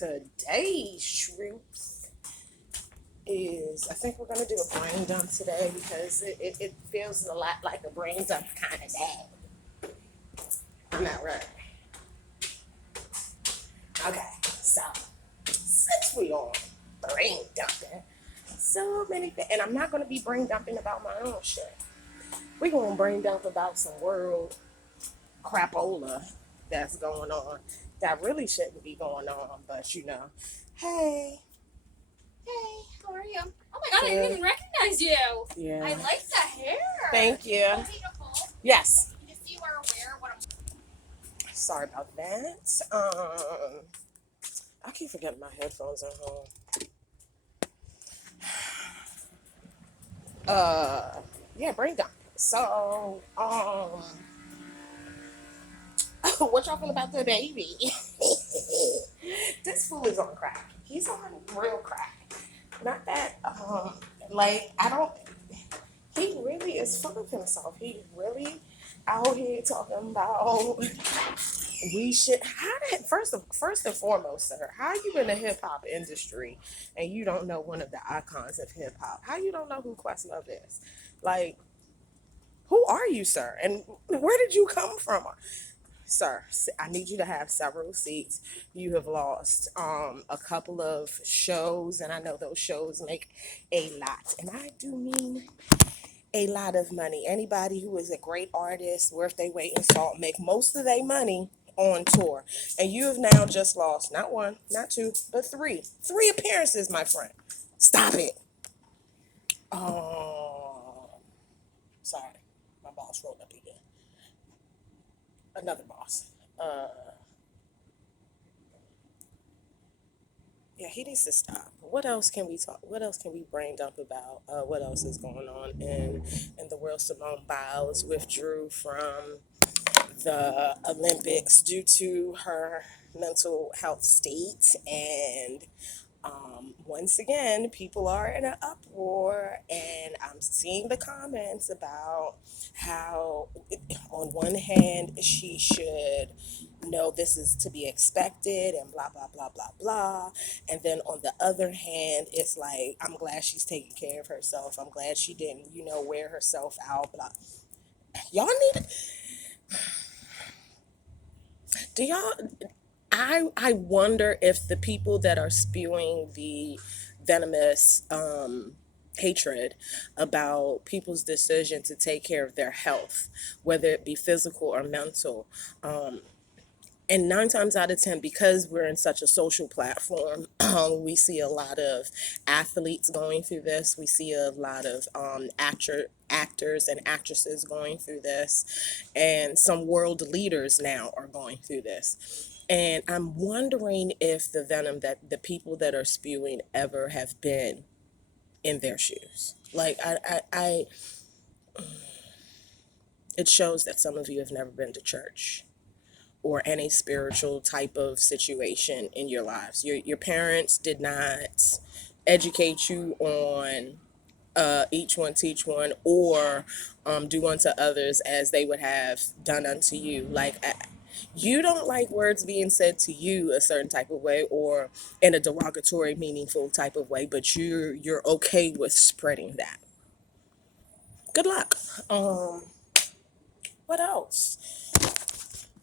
today's truth is I think we're going to do a brain dump today because it feels a lot like a brain dump kind of day. I'm not right. Okay, so since we on brain dumping, so many things, and I'm not going to be brain dumping about my own shit. We're going to brain dump about some world crapola that's going on that really shouldn't be going on, but hey, Hey, how are you? Oh my god, I didn't even recognize you. Yeah. I like the hair. Thank you. Okay, Nicole. Yes. Just so you are aware what I'm. Sorry about that. I keep forgetting my headphones at home. Yeah, brain dump. So, what y'all feel about the baby? This fool is on crack. He's on real crack. Not that, I don't. He really is full of himself. He really out here talking about we should. How did first and foremost, sir? How you in the hip hop industry and you don't know one of the icons of hip hop? How you don't know who Questlove is? Like, who are you, sir? And where did you come from? Sir, I need you to have several seats. You have lost a couple of shows, and I know those shows make a lot, and I do mean a lot of money. Anybody who is a great artist, worth their weight in salt, make most of their money on tour, and you have now just lost not one, not two, but three appearances, my friend. Stop it. Sorry, my boss rolled up again. Another boss. Yeah, he needs to stop. What else can we talk? What else can we brain dump about? What else is going on in the world? Simone Biles withdrew from the Olympics due to her mental health state, and once again, people are in an uproar, and I'm seeing the comments about how, on one hand, she should know this is to be expected and blah, blah, blah, blah, blah. And then on the other hand, it's like, I'm glad she's taking care of herself. I'm glad she didn't, wear herself out. Blah. Y'all need, do y'all, I wonder if the people that are spewing the venomous hatred about people's decision to take care of their health, whether it be physical or mental, and 9 times out of 10, because we're in such a social platform, we see a lot of athletes going through this. We see a lot of actors and actresses going through this, and some world leaders now are going through this. And I'm wondering if the venom that the people that are spewing ever have been in their shoes. Like it shows that some of you have never been to church or any spiritual type of situation in your lives. Your parents did not educate you on each one teach one, or do unto others as they would have done unto you. You don't like words being said to you a certain type of way or in a derogatory, meaningful type of way, but you're okay with spreading that. Good luck. What else?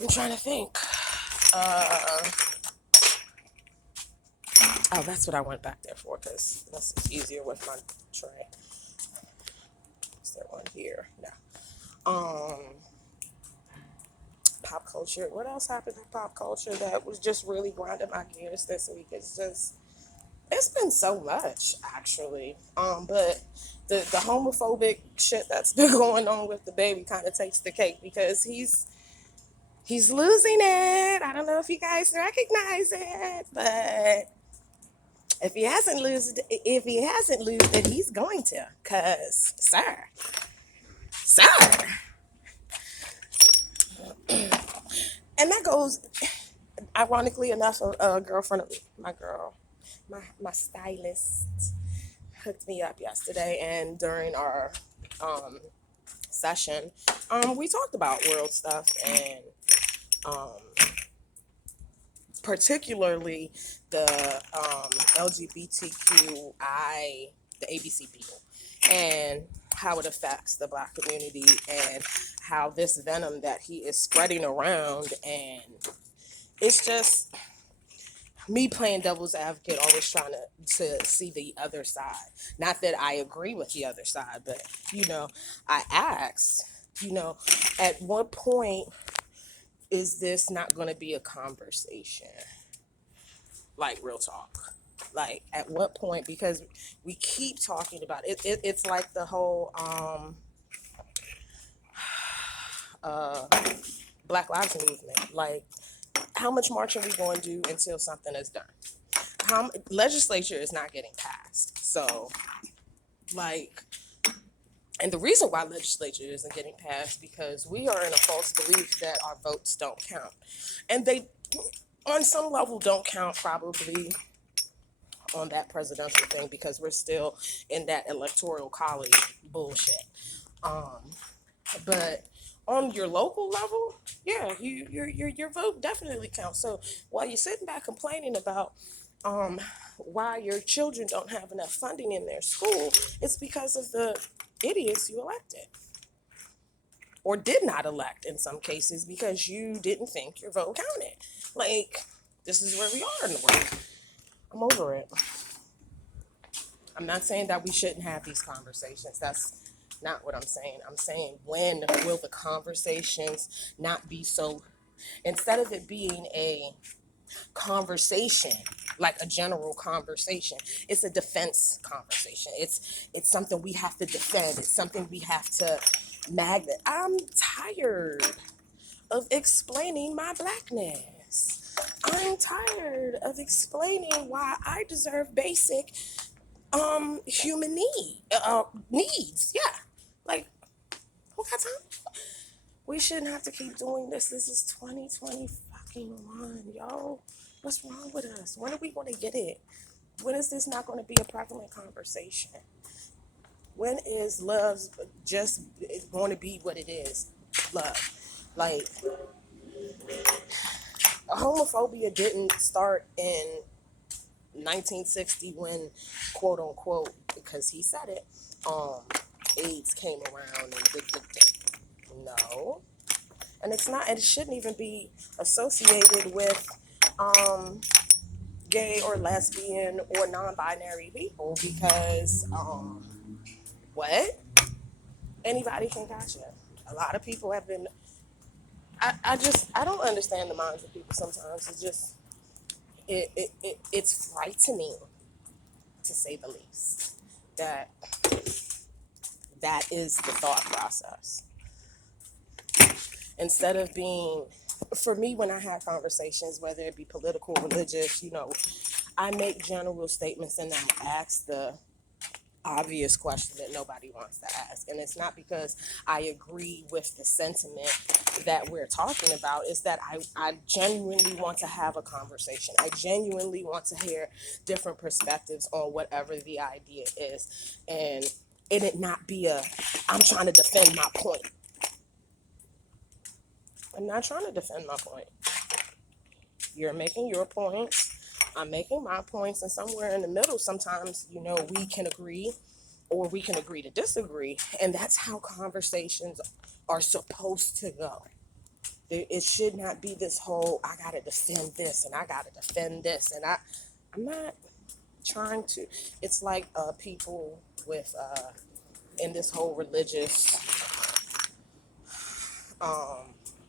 I'm trying to think. Oh, that's what I went back there for, because this is easier with my tray. Is there one here? No. Um, Pop culture. What else happened in pop culture that was just really grinding my gears this week? It's been so much actually. But the homophobic shit that's been going on with the baby kind of takes the cake because he's losing it. I don't know if you guys recognize it, but if he hasn't lost it, he's going to. Cause sir, and that goes. Ironically enough, a girlfriend of my girl, my stylist, hooked me up yesterday, and during our um, session, we talked about world stuff, and um, particularly the LGBTQI, the ABC people, and how it affects the Black community, and how this venom that he is spreading around. And it's just me playing devil's advocate, always trying to see the other side. Not that I agree with the other side, but I asked, at what point is this not going to be a conversation? Like, real talk. Like, at what point? Because we keep talking about it. It's like the whole Black Lives Movement. Like, how much marching we going to do until something is done? Legislature is not getting passed. So, like, and the reason why legislature isn't getting passed, because we are in a false belief that our votes don't count. And they, on some level, don't count probably on that presidential thing, because we're still in that electoral college bullshit. But on your local level, yeah, your vote definitely counts. So while you're sitting back complaining about why your children don't have enough funding in their school, it's because of the idiots you elected, or did not elect in some cases, because you didn't think your vote counted. Like, this is where we are in the world. I'm over it. I'm not saying that we shouldn't have these conversations. That's not what I'm saying. I'm saying, when will the conversations not be so, instead of it being a conversation, like a general conversation, it's a defense conversation. It's something we have to defend. It's something we have to magnet. I'm tired of explaining my Blackness. I'm tired of explaining why I deserve basic human needs. Yeah, like, who got time? We shouldn't have to keep doing this. This is 2020 fucking one, yo. What's wrong with us? When are we going to get it? When is this not going to be a prevalent conversation? When is love just going to be what it is? Love. Like, homophobia didn't start in 1960 when, quote unquote, because he said it, AIDS came around and no. And it's not, and it shouldn't even be associated with gay or lesbian or non-binary people, because what? Anybody can catch it. A lot of people have been, I don't understand the minds of people sometimes. It's just, it's frightening, to say the least, that is the thought process. Instead of being, for me, when I have conversations, whether it be political, religious, I make general statements and I ask the obvious question that nobody wants to ask. And it's not because I agree with the sentiment that we're talking about. It's that I genuinely want to have a conversation. I genuinely want to hear different perspectives on whatever the idea is. And it not be I'm trying to defend my point. I'm not trying to defend my point. You're making your points. I'm making my points. And somewhere in the middle, sometimes, we can agree or we can agree to disagree. And that's how conversations are supposed to go. It should not be this whole, I got to defend this and I got to defend this. And I'm not trying to. It's like people with, in this whole religious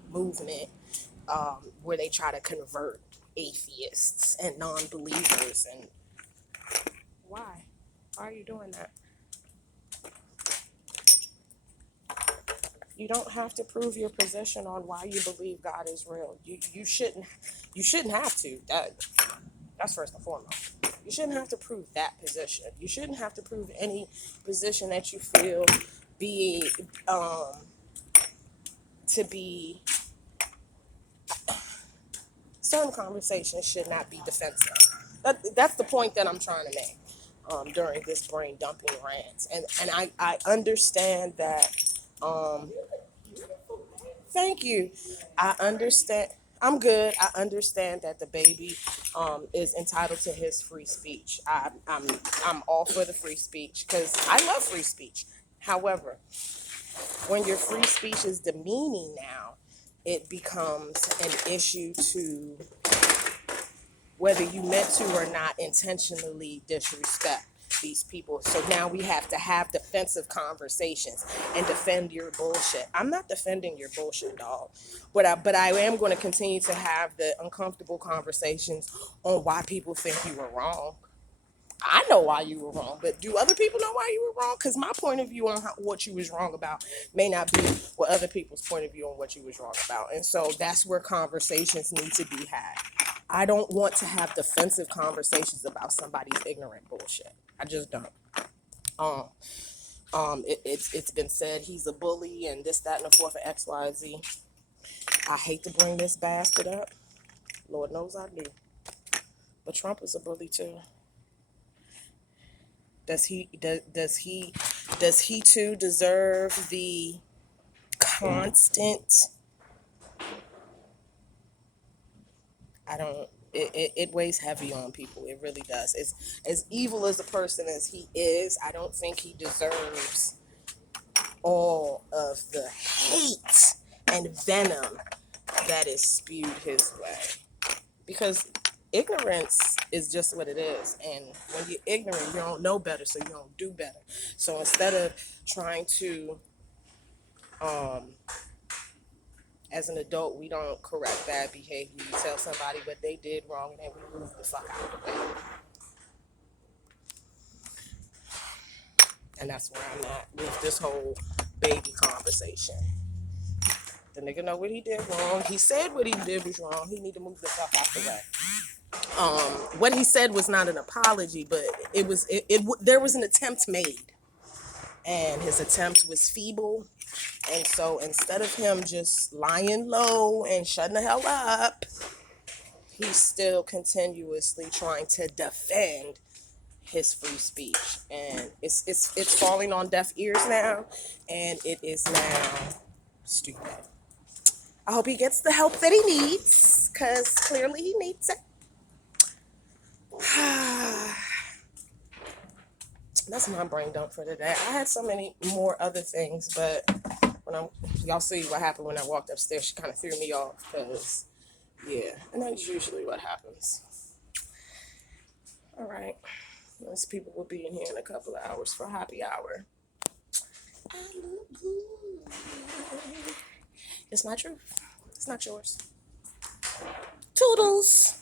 movement, where they try to convert atheists and non-believers. And why are you doing that? You don't have to prove your position on why you believe God is real. You shouldn't have to. That's first and foremost. You shouldn't have to prove that position. You shouldn't have to prove any position that you feel to be. Certain conversations should not be defensive. That's the point that I'm trying to make during this brain dumping rant. And I understand that. Thank you. I understand. I'm good. I understand that the baby is entitled to his free speech. I'm all for the free speech because I love free speech. However, when your free speech is demeaning now, it becomes an issue to whether you meant to or not intentionally disrespect these people. So now we have to have defensive conversations and defend your bullshit. I'm not defending your bullshit, dog. But I am going to continue to have the uncomfortable conversations on why people think you were wrong. I know why you were wrong, but do other people know why you were wrong? Because my point of view on what you was wrong about may not be what other people's point of view on what you was wrong about. And so that's where conversations need to be had. I don't want to have defensive conversations about somebody's ignorant bullshit. I just don't. Um, it's been said he's a bully and this, that, and the fourth of X, Y, Z. I hate to bring this bastard up. Lord knows I do. But Trump is a bully too. Does he too deserve the constant? I don't. It weighs heavy on people. It really does. It's as evil as a person as he is. I don't think he deserves all of the hate and venom that is spewed his way. Because ignorance is just what it is. And when you're ignorant, you don't know better, so you don't do better. So instead of trying to, as an adult, we don't correct bad behavior. You tell somebody what they did wrong and then we move the fuck out of the way. And that's where I'm at with this whole baby conversation. The nigga know what he did wrong. He said what he did was wrong. He need to move the fuck out the way. What he said was not an apology, but there was an attempt made, and his attempt was feeble. And so instead of him just lying low and shutting the hell up, he's still continuously trying to defend his free speech, and it's falling on deaf ears now, and it is now stupid. I hope he gets the help that he needs, because clearly he needs it. That's my brain dump for today. I had so many more other things, but y'all see what happened when I walked upstairs, she kind of threw me off, because, yeah, and that's usually what happens. All right. Most people will be in here in a couple of hours for happy hour. I look good. It's not true. It's not yours. Toodles.